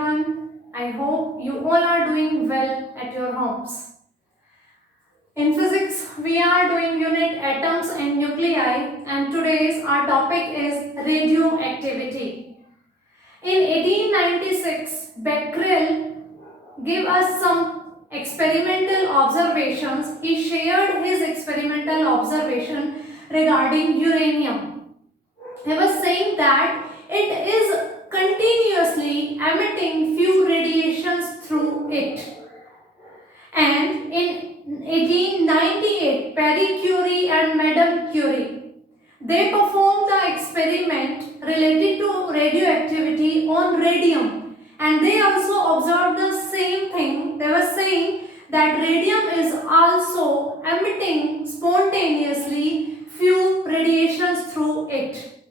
everyone. I hope you all are doing well at your homes. In physics, we are doing unit atoms and nuclei, and today's our topic is radioactivity. In 1896, Becquerel gave us some experimental observations. He shared his experimental observation regarding uranium. He was saying that it is continuously emitting few radiations through it. And in 1898, Marie Curie and Madame Curie, they performed the experiment related to radioactivity on radium, and they also observed the same thing. They were saying that radium is also emitting spontaneously few radiations through it.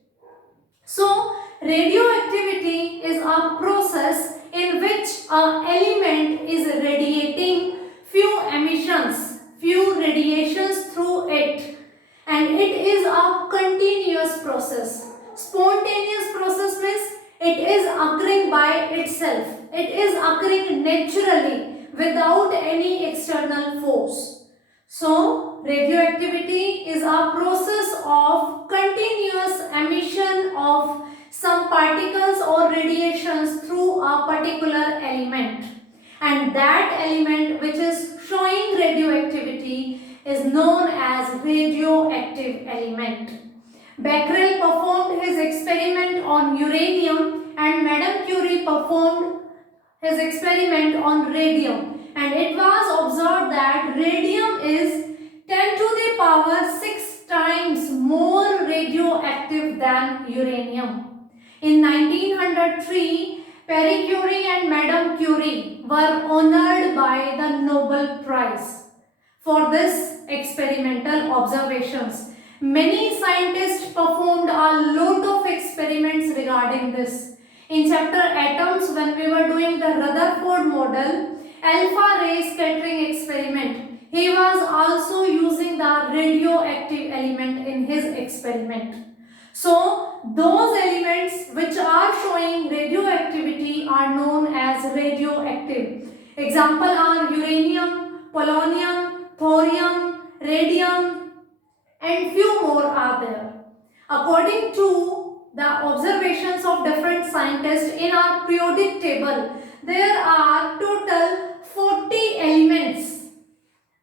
So, radioactivity is a process in which an element is radiating few emissions, few radiations through it, and it is a continuous process. Spontaneous process means it is occurring by itself. It is occurring naturally without any external force. So, radioactivity is a process of continuous emission of some particles or radiations through a particular element, and that element which is showing radioactivity is known as radioactive element. Becquerel performed his experiment on uranium and Madame Curie performed his experiment on radium, and it was observed that radium is 10 to the power 6 times more radioactive than uranium. In 1903, Marie Curie and Madame Curie were honored by the Nobel Prize for this experimental observations. Many scientists performed a lot of experiments regarding this. In chapter atoms, when we were doing the Rutherford model, alpha ray scattering experiment, he was also using the radioactive element in his experiment. So, those elements which are showing radioactivity are known as radioactive. Example are uranium, polonium, thorium, radium, and few more are there. According to the observations of different scientists in our periodic table, there are total 40 elements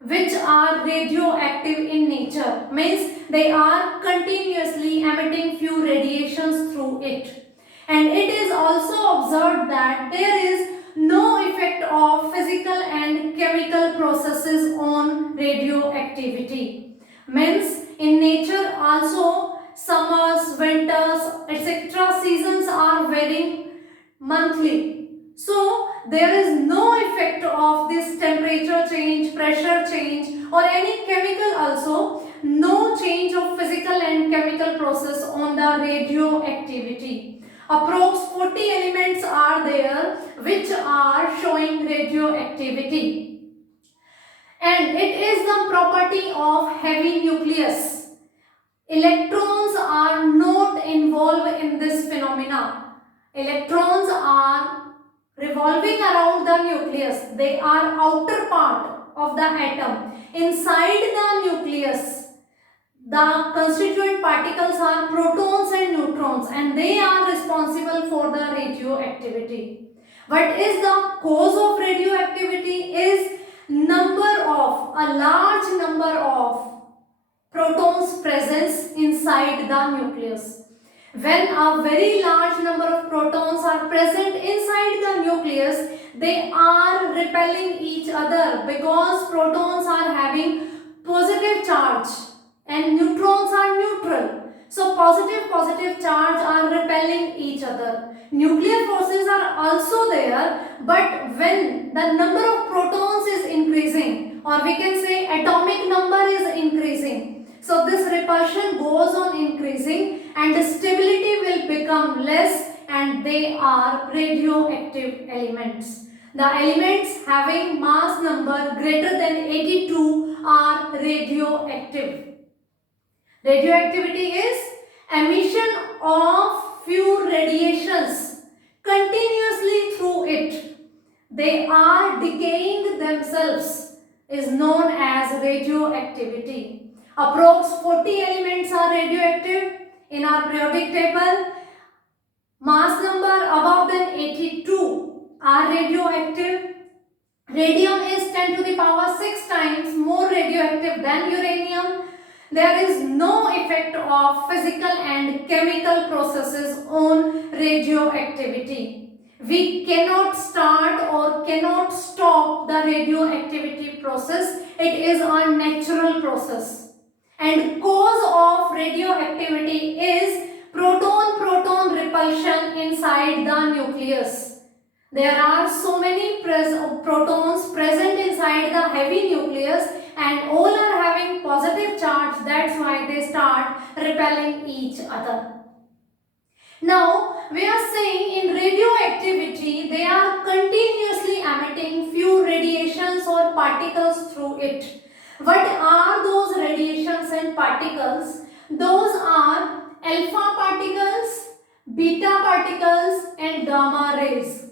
which are radioactive in nature, means they are continuously emitting few radiations through it. And it is also observed that there is no effect of physical and chemical processes on radioactivity. Means in nature also summers, winters, etc. seasons are varying monthly. So, there is no effect of this temperature change, pressure change or any chemical also, no change of physical and chemical process on the radioactivity. Approx 40 elements are there which are showing radioactivity. And it is the property of heavy nucleus. Electrons are not involved in this phenomena. Electrons are revolving around the nucleus. They are outer part of the atom. Inside the nucleus, the constituent particles are protons and neutrons, and they are responsible for the radioactivity. What is the cause of radioactivity? Is a large number of protons presence inside the nucleus. When a very large number of protons are present inside the nucleus, they are repelling each other because protons are having positive charge and neutrons are neutral. So positive charge are repelling each other. Nuclear forces are also there, but when the number of protons is increasing, or we can say atomic number is increasing, so this repulsion goes on increasing and the stability will become less, and they are radioactive elements. The elements having mass number greater than 82 are radioactive. Radioactivity is emission of few radiations continuously through it. they are decaying themselves is known as radioactivity. Approx 40 elements are radioactive in our periodic table. Mass number above than 82 are radioactive. Radium is 10 to the power 6 times more radioactive than uranium. There is no effect of physical and chemical processes on radioactivity. We cannot start or cannot stop the radioactivity process. It is a natural process. And cause of radioactivity is proton-proton repulsion inside the nucleus. There are so many protons present inside the heavy nucleus and all are having positive charge. That's why they start repelling each other. Now, we are saying in radioactivity, they are continuously emitting few radiations or particles through it. What are those radiations and particles? Those are alpha particles, beta particles and gamma rays.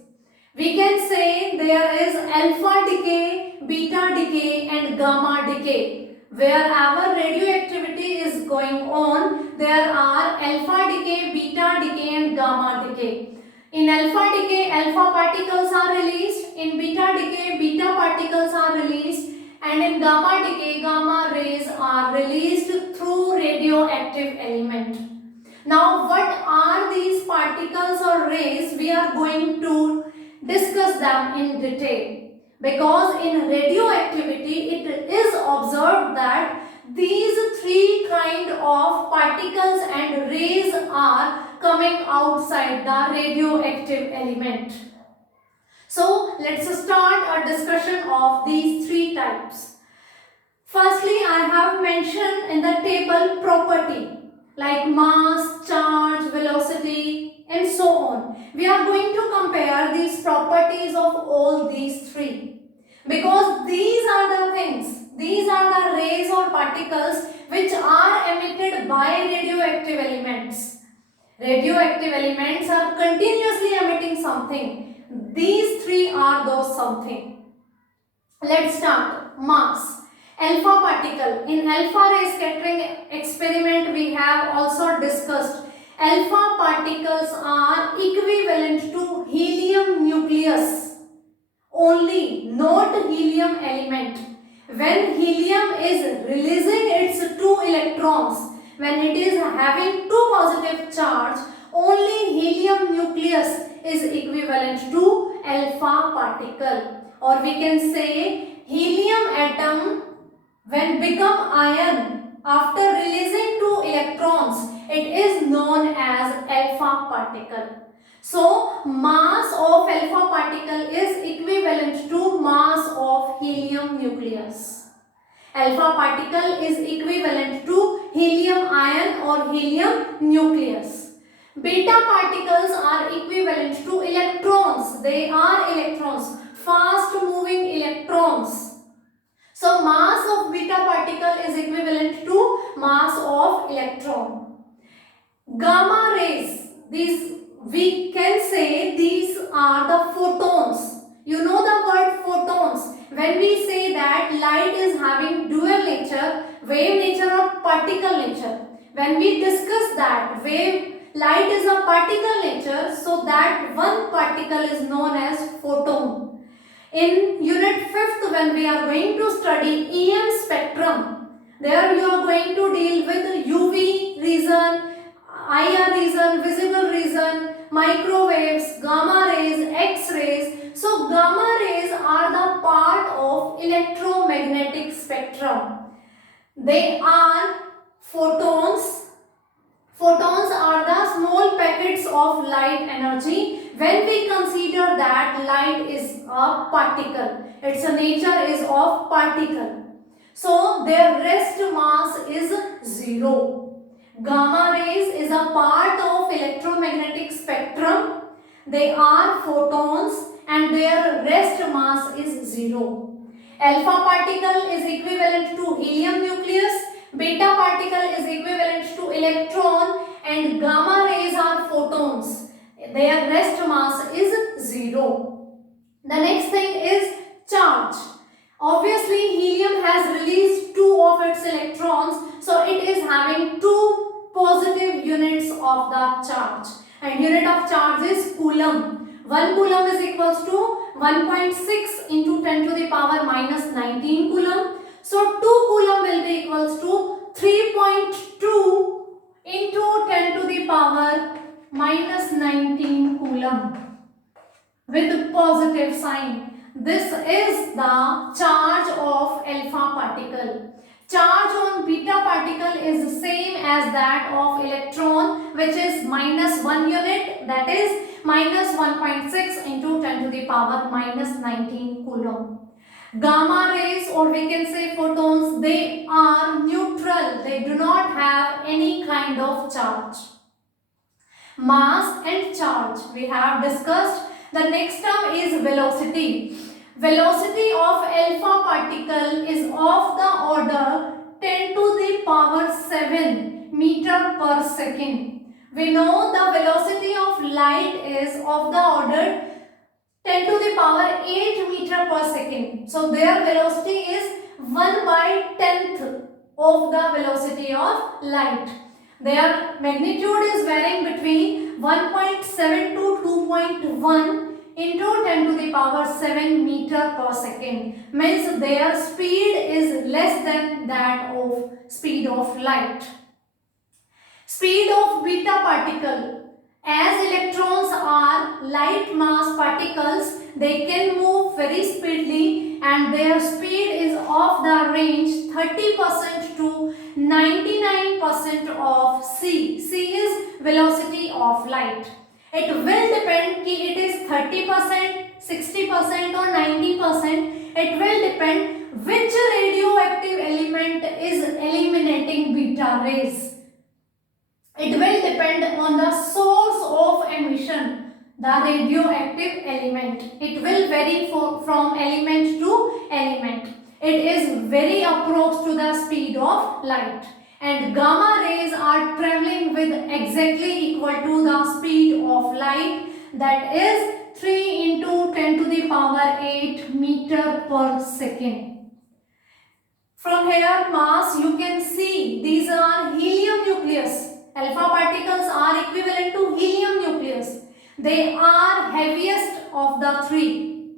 We can say there is alpha decay, beta decay and gamma decay. Wherever radioactivity is going on, there are alpha decay, beta decay and gamma decay. In alpha decay, alpha particles are released. In beta decay, beta particles are released. And in gamma decay, gamma rays are released through radioactive element. Now, what are these particles or rays? We are going to discuss them in detail, because in radioactivity it is observed that these three kind of particles and rays are coming outside the radioactive element. So let's start a discussion of these three types. Firstly, I have mentioned in the table property like mass, charge, velocity and so on. We are going to compare these properties of all these three, because these are the things, these are the rays or particles which are emitted by radioactive elements. Radioactive elements are continuously emitting something. These three are those something. Let's start. Mass. Alpha particle. In alpha ray scattering experiment we have also discussed. Alpha particles are equivalent to helium nucleus only, not helium element. When helium is releasing its two electrons, when it is having two positive charge, only helium nucleus is equivalent to alpha particle. Or we can say helium atom when become ion after releasing two electrons, it is known as alpha particle. So mass of alpha particle is equivalent to mass of helium nucleus. Alpha particle is equivalent to helium ion or helium nucleus. Beta particles are equivalent to electrons. They are electrons, fast moving electrons. So mass of beta particle is equivalent to mass of electron. Gamma rays, these we can say these are the photons. You know the word photons. When we say that light is having dual nature, wave nature or particle nature. When we discuss that light is a particle nature, so that one particle is known as photon. In unit 5th, when we are going to study EM spectrum, there you are going to deal with UV region, IR region, visible region, microwaves, gamma rays, X-rays. So gamma rays are the part of electromagnetic spectrum. They are photons. Photons are the small packets of light energy. When we consider that light is a particle, its nature is of particle. So their rest mass is 0. Gamma rays is a part of electromagnetic spectrum. They are photons and their rest mass is 0. Alpha particle is equivalent to helium nucleus. Beta particle is equivalent to electron and gamma rays are photons. Their rest mass is 0. The next thing is charge. Obviously, helium has released two of its electrons, so it is having two positive units of the charge. And unit of charge is coulomb. 1 coulomb is equals to 1.6 into 10 to the power minus 19 coulomb. So 2 coulomb will be equals to 3.2 into 10 to the power minus 19 coulomb with positive sign. This is the charge of alpha particle. Charge on beta particle is the same as that of electron, which is minus 1 unit, that is minus 1.6 into 10 to the power minus 19 coulomb. Gamma rays, or we can say photons, they are neutral. They do not have any kind of charge. Mass and charge we have discussed. The next term is velocity. Velocity of alpha particle is of the order 10 to the power 7 meter per second. We know the velocity of light is of the order 10 to the power 8 meter per second. So their velocity is 1 by 10th of the velocity of light. Their magnitude is varying between 1.7 to 2.1 into 10 to the power 7 meter per second. Means their speed is less than that of speed of light. Speed of beta particle. As electrons are light mass particles, they can move very speedily and their speed is of the range 30% to 99% of c. C is velocity of light. It will depend कि it is 30%, 60% or 90%. It will depend which radioactive element is eliminating beta rays. It will depend on the source of emission, the radioactive element. It will vary from element to element. It is very approach to the speed of light. And gamma rays are traveling with exactly equal to the speed of light, that is 3 into 10 to the power 8 meter per second. From here mass you can see these are helium nucleus. Alpha particles are equivalent to helium nucleus. They are heaviest of the three.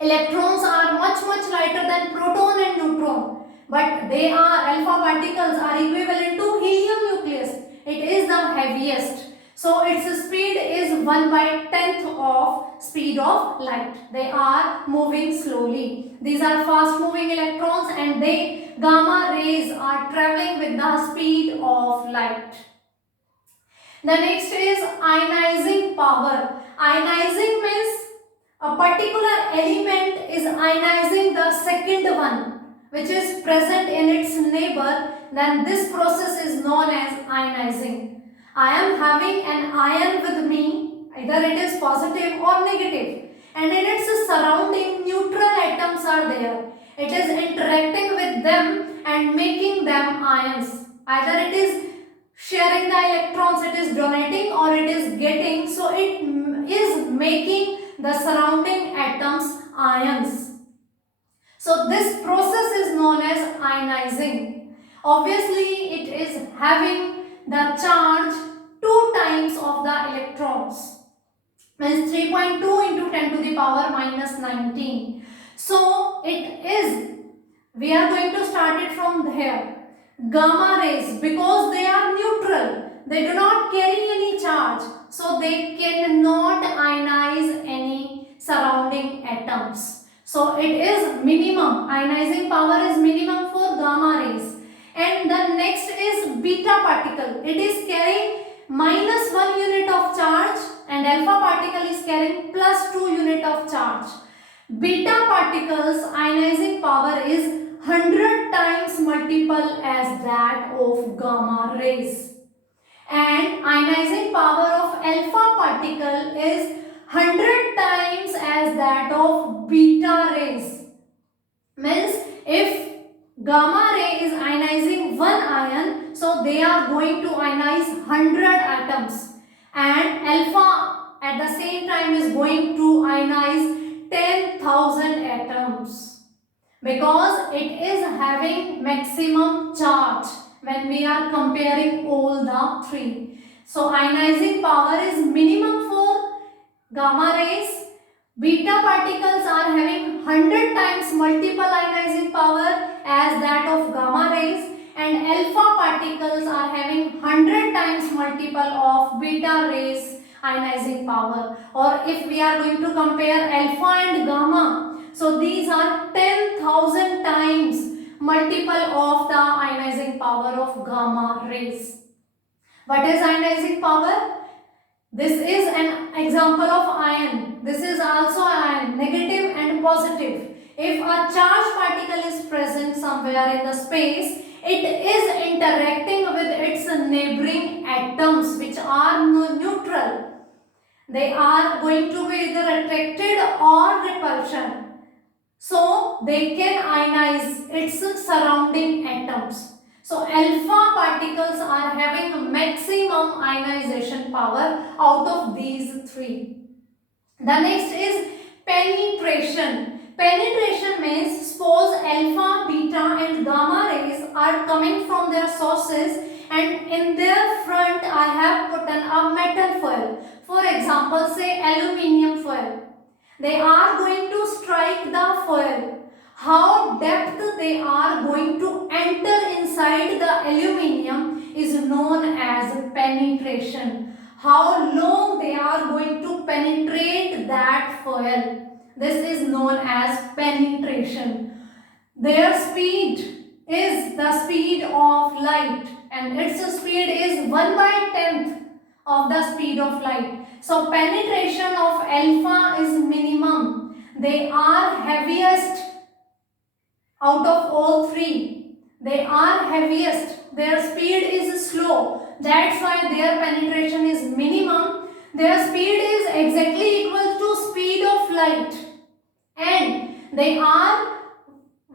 Electrons are much lighter than proton and neutron, but they are alpha particles are equivalent to helium nucleus. It is the heaviest. So its speed is 1 by 10th of speed of light. They are moving slowly. These are fast moving electrons and gamma rays are traveling with the speed of light. The next is ionizing power. Ionizing means a particular element is ionizing the second one which is present in its neighbor, then this process is known as ionizing. I am having an ion with me, either it is positive or negative, and in its surrounding neutral atoms are there. It is interacting with them and making them ions. Either it is sharing the electrons, it is donating, or it is getting, so it is making the surrounding atoms ions. So this process is known as ionizing. Obviously it is having the charge 2 times of the electrons, means 3.2 into 10 to the power minus 19. So it is, we are going to start it from here. Gamma rays, because they are neutral, they do not carry any charge, so they cannot ionize any surrounding atoms. So it is minimum, ionizing power is minimum for gamma rays. And the next is beta particle. It is carrying minus 1 unit of charge and alpha particle is carrying plus 2 unit of charge. Beta particles ionizing power is 100 times multiple as that of gamma rays, and ionizing power of alpha particle is 100 times as that of beta rays. Means if gamma ray is ionizing one ion, so they are going to ionize 100 atoms, and alpha at the same time is going to ionize 10,000 atoms because it is having maximum charge when we are comparing all the three. So ionizing power is minimum for gamma rays. Beta particles are having 100 times multiple ionizing power as that of gamma rays, and alpha particles are having 100 times multiple of beta rays ionizing power. Or if we are going to compare alpha and gamma, so these are 10,000 times multiple of the ionizing power of gamma rays. What is ionizing power? This is an example of ion. This is also ion, negative and positive. If a charged particle is present somewhere in the space, it is interacting with its neighboring atoms which are neutral. They are going to be either attracted or repulsion. So they can ionize its surrounding atoms. So alpha particles are having maximum ionization power out of these three. The next is penetration. Penetration means suppose alpha, beta and gamma rays are coming from their sources, and in their front I have put a metal foil. For example, say aluminium foil. They are going to strike the foil. How depth they are going to enter inside the aluminium is known as penetration. How long they are going to penetrate that foil. This is known as penetration. Their speed is the speed of light, and its speed is 1/10th of the speed of light. So penetration of alpha is minimum. They are heaviest out of all three. They are heaviest. Their speed is slow. That's why their penetration is minimum. Their speed is exactly equal to speed of light. And they are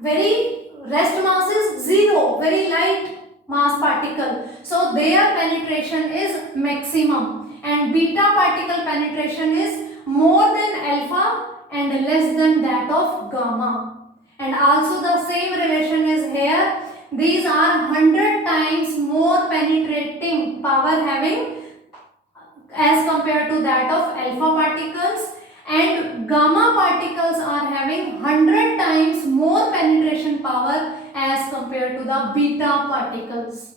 very, rest mass is 0, very light mass particle. So their penetration is maximum, and beta particle penetration is more than alpha and less than that of gamma. And also the same relation is here. These are 100 times more penetrating power having as compared to that of alpha particles, and gamma particles are having 100 times more penetration power as compared to the beta particles.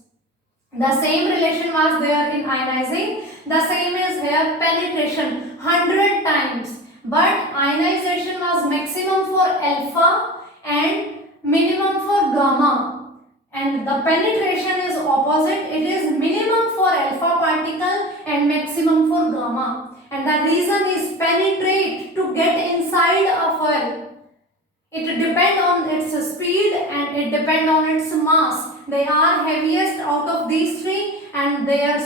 The same relation was there in ionizing. The same is here, penetration 100 times, but ionization was maximum for alpha and minimum for gamma, and the penetration is opposite. It is minimum for alpha particle and maximum for gamma, and the reason is penetrate, to get inside a foil. It depends on its speed and it depends on its mass. They are heaviest out of these three, and their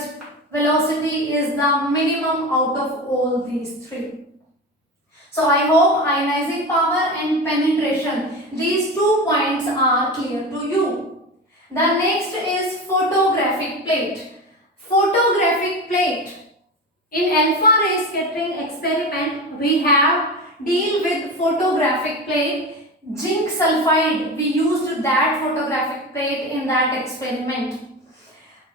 velocity is the minimum out of all these three. So I hope ionizing power and penetration, these 2 points are clear to you. The next is photographic plate. Photographic plate. In alpha ray scattering experiment, we have deal with photographic plate. Zinc sulfide, we used that photographic plate in that experiment.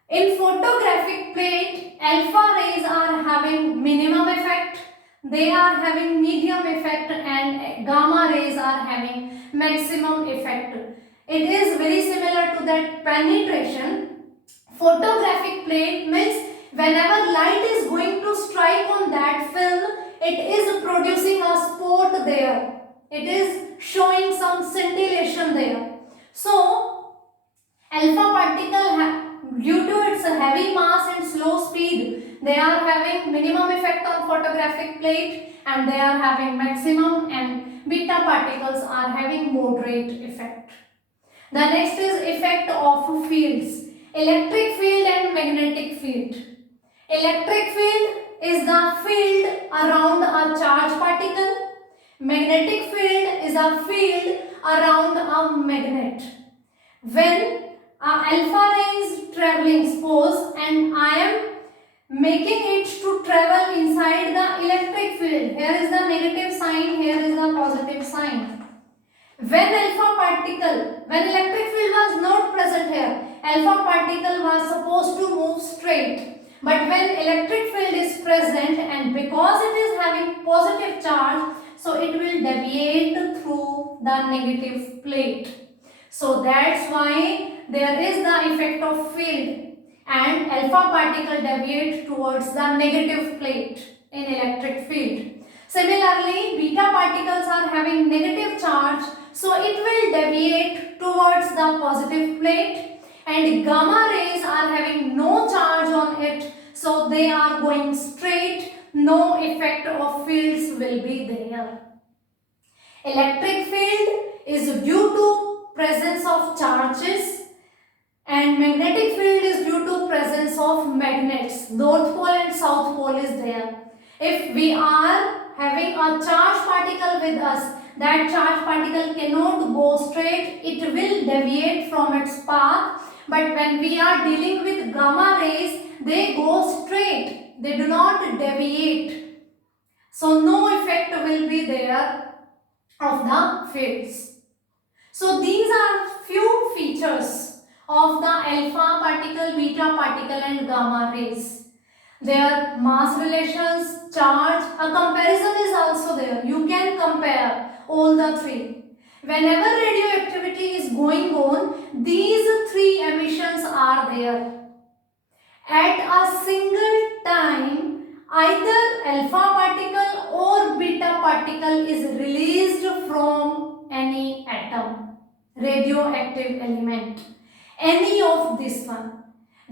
In photographic plate, alpha rays are having minimum effect, they are having medium effect, and gamma rays are having maximum effect. It is very similar to that penetration. Photographic plate means whenever light is going to strike on that film, it is producing a spot there. It is showing some scintillation there. So, alpha particle, due to its heavy mass and slow speed, they are having minimum effect on photographic plate, and they are having maximum, and beta particles are having moderate effect. The next is effect of fields. Electric field and magnetic field. Electric field is the field around a charged particle. Magnetic field is a field around a magnet. When alpha ray is traveling, suppose, and I am making it to travel inside the electric field. Here is the negative sign, here is the positive sign. When electric field was not present here, alpha particle was supposed to move straight. But when electric field is present and because it is having positive charge, so it will deviate through the negative plate. So that's why there is the effect of field and alpha particle deviate towards the negative plate in electric field. Similarly, beta particles are having negative charge, so it will deviate towards the positive plate, and gamma rays are having no charge on it, so they are going straight, no effect of fields will be there. Electric field is due to presence of charges and magnetic field is due to presence of magnets. North pole and south pole is there. If we are having a charged particle with us, that charged particle cannot go straight, it will deviate from its path. But when we are dealing with gamma rays, they go straight, they do not deviate. So no effect will be there of the fields. So these are few features of the alpha particle, beta particle and gamma rays. Their mass relations, charge, a comparison is also there. You can compare all the three. Whenever radioactivity is going on, these three emissions are there. At a single time, either alpha particle or beta particle is released from any atom, radioactive element, any of this one.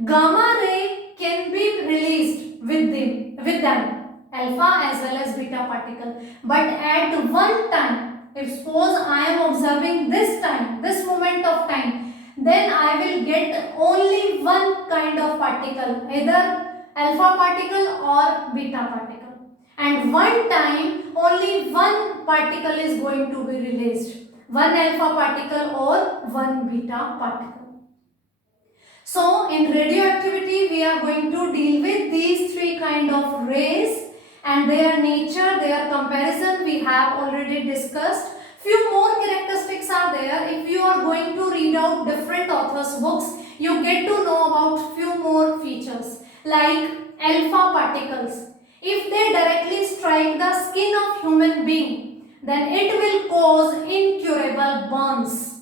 Gamma ray can be released with them, alpha as well as beta particle, but at one time. If suppose I am observing this time, this moment of time, then I will get only one kind of particle, either alpha particle or beta particle. And one time only one particle is going to be released, one alpha particle or one beta particle. So in radioactivity we are going to deal with these three kind of rays and their nature, their comparison we have already discussed. Few more characteristics are there. If you are going to read out different authors' books, you get to know about few more features like alpha particles. If they directly strike the skin of human being, then it will cause incurable burns.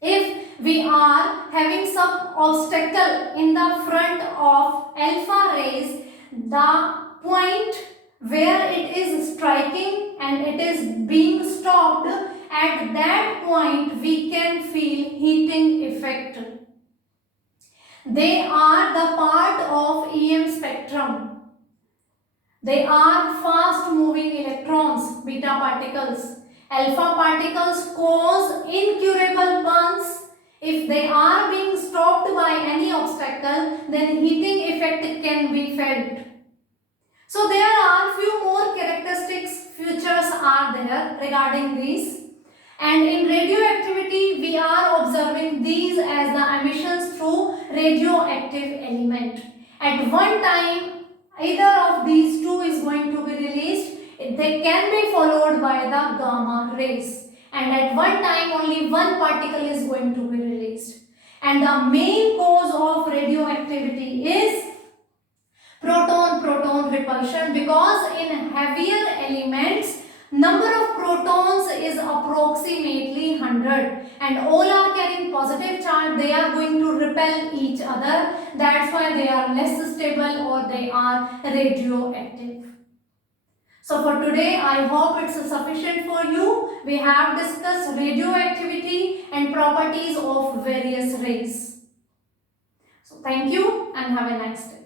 If we are having some obstacle in the front of alpha rays, the point where it is striking and it is being stopped, at that point we can feel heating effect. They are the part of EM spectrum. They are fast moving electrons, beta particles. Alpha particles cause incurable burns. If they are being stopped by any obstacle, then heating effect can be felt. So there are few more characteristics, features are there regarding these. And in radioactivity, we are observing these as the emissions through radioactive element. At one time, either of these two is going to be released. They can be followed by the gamma rays. And at one time, only one particle is going to be released. And the main cause of radioactivity is proton-proton repulsion, because in heavier elements number of protons is approximately 100 and all are carrying positive charge. They are going to repel each other. That's why they are less stable or they are radioactive. So for today, I hope it's sufficient for you. We have discussed radioactivity and properties of various rays. So thank you and have a nice day.